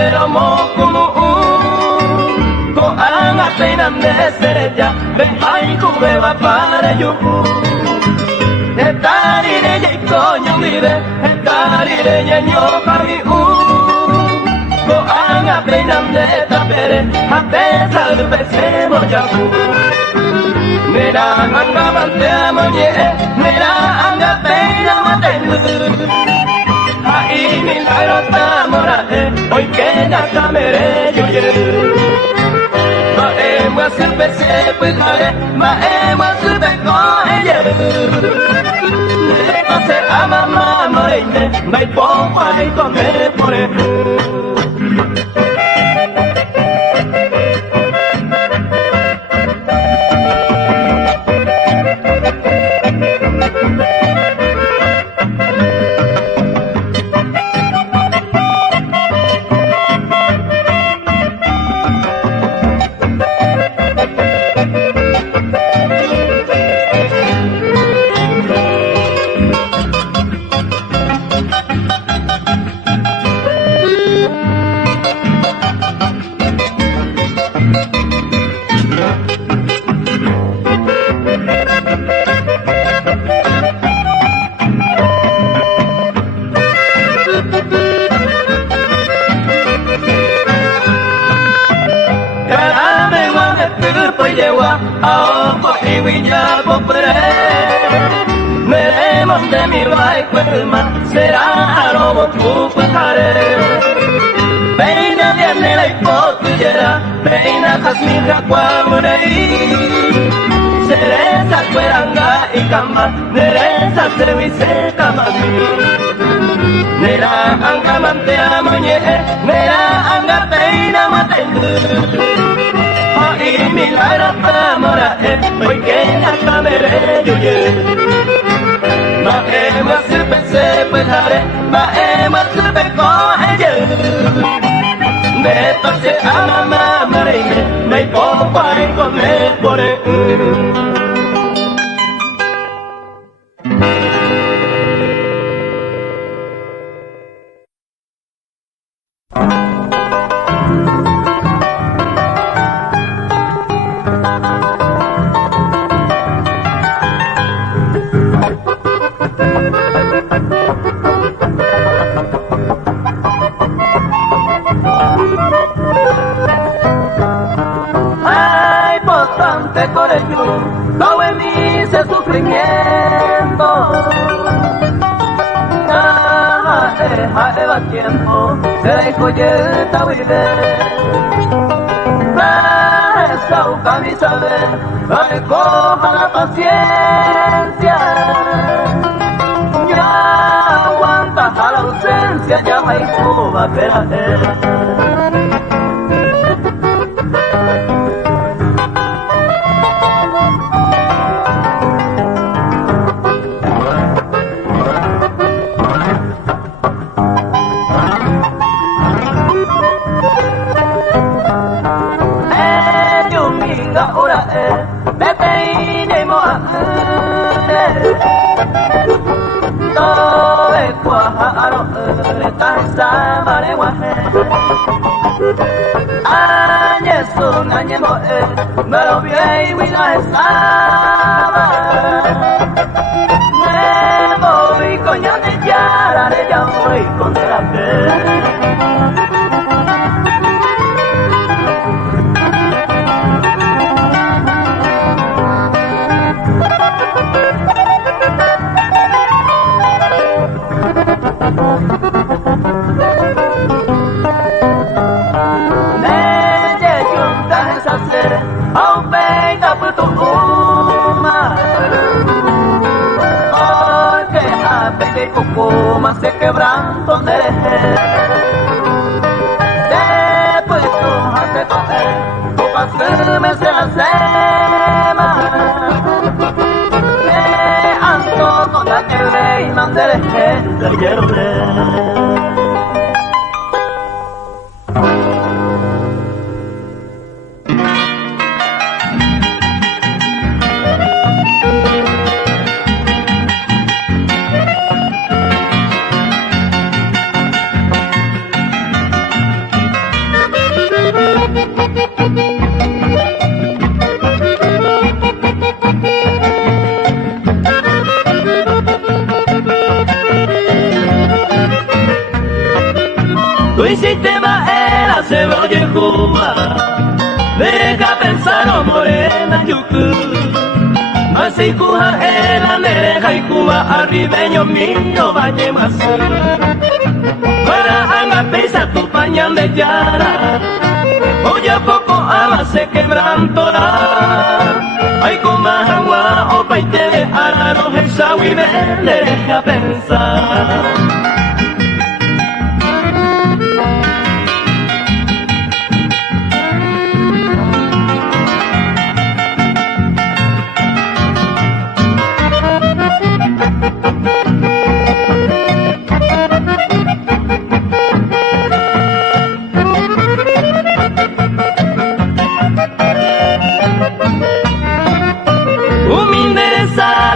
pero mokumu ko ang ating amnesia ven ay kubeba para yuku etari de coño vive etari de ño kami ko ang ating amnesia pere apesa de pesemo yaku mera anga mantemo ye mera anga pena matemu ini larota morae hoy que na camere yo ye ma ema silbe se pujare ma ema silbe ko ye ne se ama mama ine mai po ai ko me pore Meremos de mi baikma será aroma tu pujare Peina viene la hipotillera Peina jasmina cuamurei Cereza cueranga y cama Nereza service camami Nera anga mantea moñe Nera anga peina matendu y mi lara mora hoy que la camere yo ye ma ema se pejare ma ema se ko ye me pase ama mare me po pai con me pore todo en mí ese sufrimiento deja tiempo se dijo yeta vive esa camisa de coja la paciencia ya aguanta a la ausencia ya hay cuba espérate me lo vi y la estaba me voy coño de yara de ya voy con la fe más se quebranto de después tú haces coger copas firmes se las sema me ando con la que le y mandé gente hierve yuku Así kuha ela nere haikuwa arribeño mío valle más Para angapesa tu pañal de yara Oye poco ama se quebrantora Ay kuma agua o paite de araro esa huime le deja pensar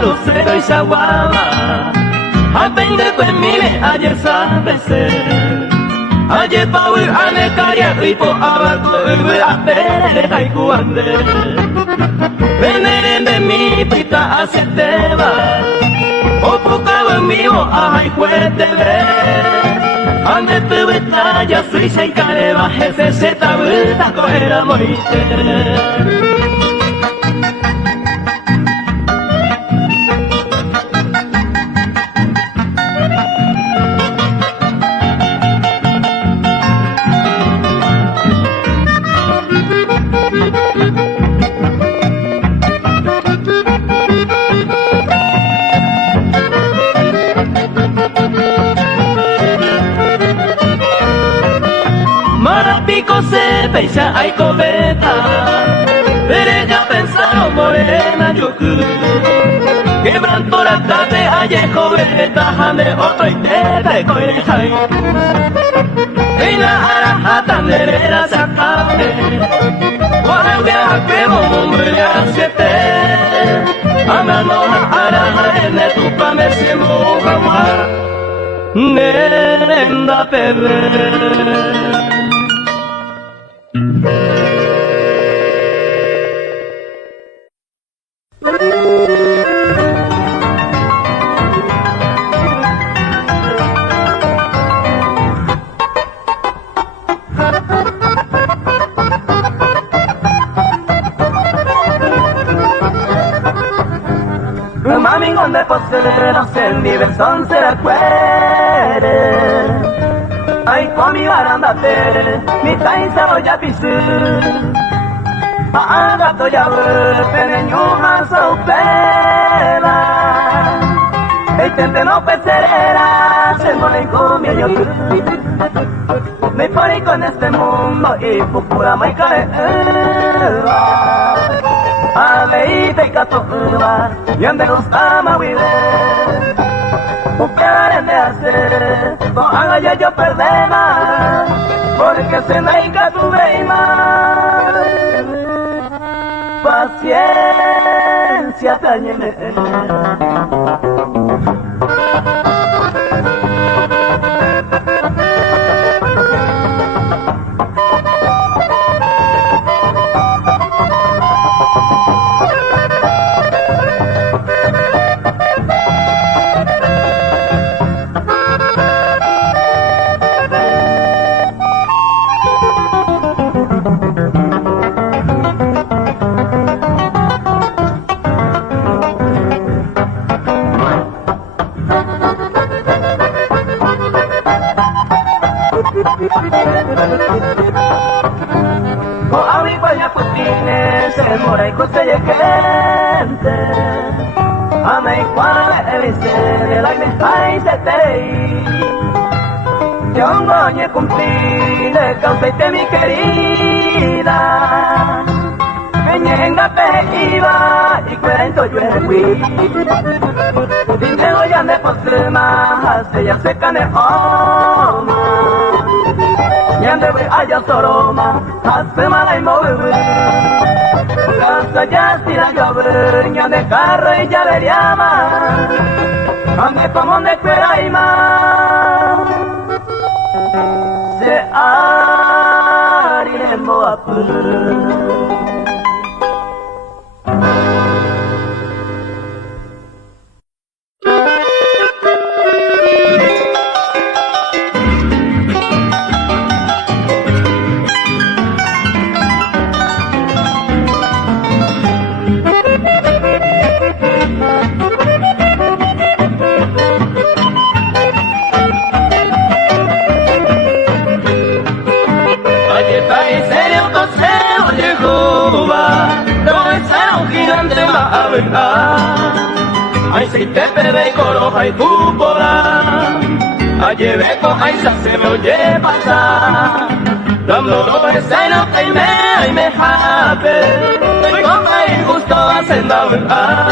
Lucero y Saguaba Aprende tu emile ayer sabe ser Ayer power ane karya ripo abaku ube apere haikuande Veneren de mi pita aseteba Opukawa miwo ahai kuete ve Ande tuve talla suisa y careba jefe se tabuta coera moite Pico se pecha hay cobeta Pero ya pensaron morena yuku Quebranto la tarde ayer joveta Jande otro y te coire jai En la arajata nerera sacabe Guarde a quebo mumbre a siete Amano a araja en el tupa me se moja Nerenda pebe Mami, donde poseemos el nivel se la cuere Ay, con mi barandate, mi taisa voy a pisar Agato ya ve, peneñuja saupela Tente no pecerera, se molen con mi yo Me pone con este mundo y pupura me cae Aleite y catoba, y ande los amahuide ¿Qué haré de hacer? No haga ya yo perder más Porque se me hica tu más Paciencia tañeme O abri paña putines, el mora y costella gente Ama y cuara el de la iglesia y se te Yo un goñe cumplí de causa mi querida Venga pe iba y cuento yo el fui Dinero ya me posema, hace ya se cane oma Yande we aya soroma, hace mala y mover Casa ya estira llover, yande carro y ya veriama Ande como de cueraima Se ariremo a grande maavega ay si te pede coro ay fútbola ayer con ay se me oye pasar dando ese no te me jabe soy con ay justo haciendo ay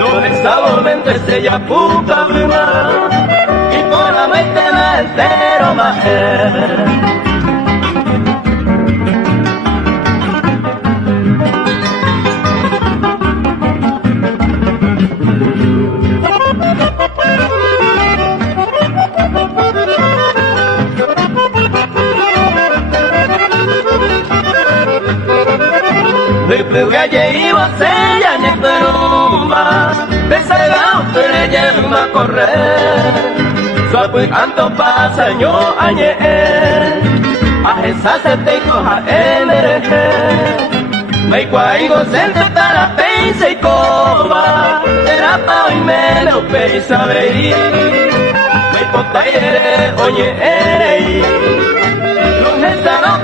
donde está momento ese ya puta luna y por la mente me entero más Después que allí iba a ser ya ni perumba, desagado pero ella a correr. Suave canto pasa yo ayer, a esa se te coja el hereje. Me cuaigo senta la pensa y coba, era pa' hoy me lo pensa veí. Me conta oye, los estados